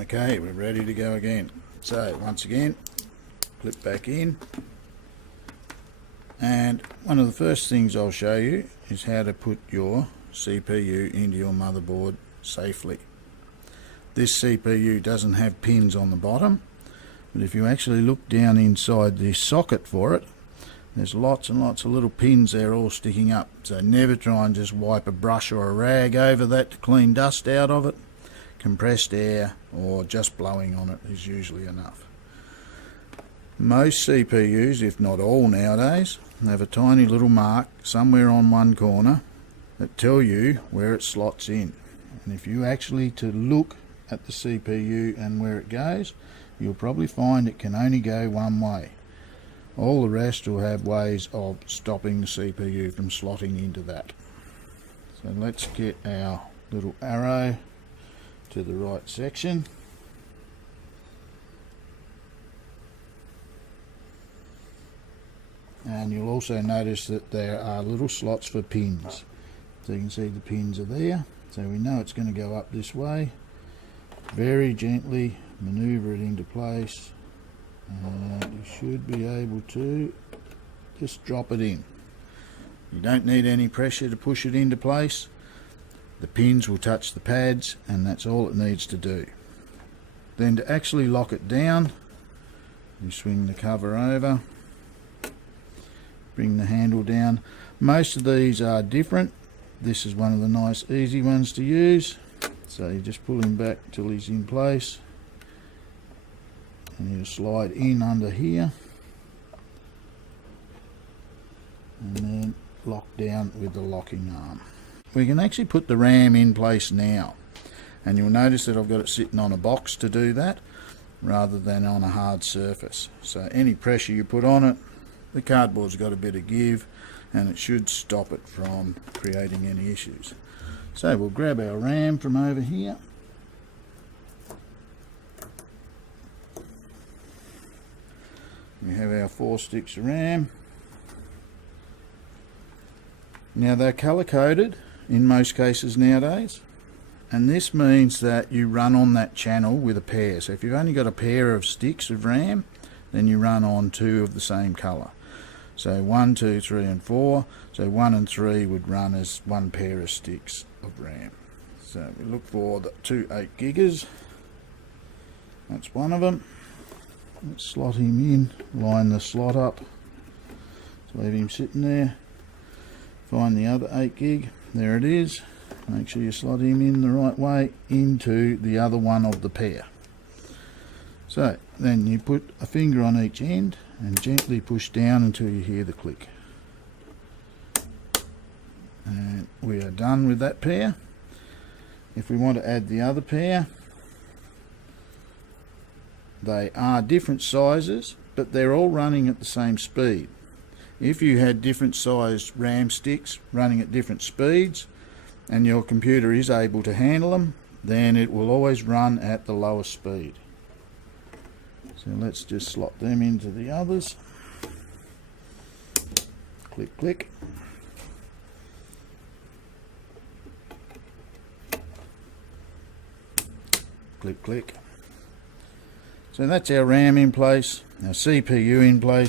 Okay, we're ready to go again. So once again, clip back in, and one of the first things I'll show you is how to put your CPU into your motherboard safely. This CPU doesn't have pins on the bottom, but if you actually look down inside the socket for it, there's lots and lots of little pins there all sticking up. So never try and just wipe a brush or a rag over that to clean dust out of it. Compressed air or just blowing on it is usually enough. Most CPUs, if not all nowadays, have a tiny little mark somewhere on one corner that tell you where it slots in. And if you actually to look at the CPU and where it goes, you'll probably find it can only go one way. All the rest will have ways of stopping the CPU from slotting into that. So let's get our little arrow to the right section. And you'll also notice that there are little slots for pins. So you can see the pins are there. So we know it's going to go up this way. Very gently maneuver it into place. And you should be able to just drop it in. You don't need any pressure to push it into place. The pins will touch the pads and that's all it needs to do. Then to actually lock it down, you swing the cover over, bring the handle down. Most of these are different. This is one of the nice easy ones to use. So you just pull him back till he's in place. And you slide in under here and then lock down with the locking arm. We can actually put the RAM in place now, and you'll notice that I've got it sitting on a box to do that rather than on a hard surface. So any pressure you put on it, the cardboard's got a bit of give and it should stop it from creating any issues. So we'll grab our RAM from over here. We have our 4 sticks of RAM. Now they're color coded in most cases nowadays, and this means that you run on that channel with a pair. So if you've only got a pair of sticks of RAM, then you run on 2 of the same color. So 1, 2, 3 and 4. So 1 and 3 would run as one pair of sticks of RAM. So we look for the 2 8 gigas. That's one of them. Let's slot him in, line the slot up, leave him sitting there. Find the other 8 gig, there it is. Make sure you slot him in the right way into the other one of the pair. So then you put a finger on each end and gently push down until you hear the click. And we are done with that pair. If we want to add the other pair, they are different sizes, but they're all running at the same speed. If you had different sized RAM sticks running at different speeds and your computer is able to handle them, then it will always run at the lowest speed. So let's just slot them into the others. Click, click. Click, click. So that's our RAM in place, our CPU in place.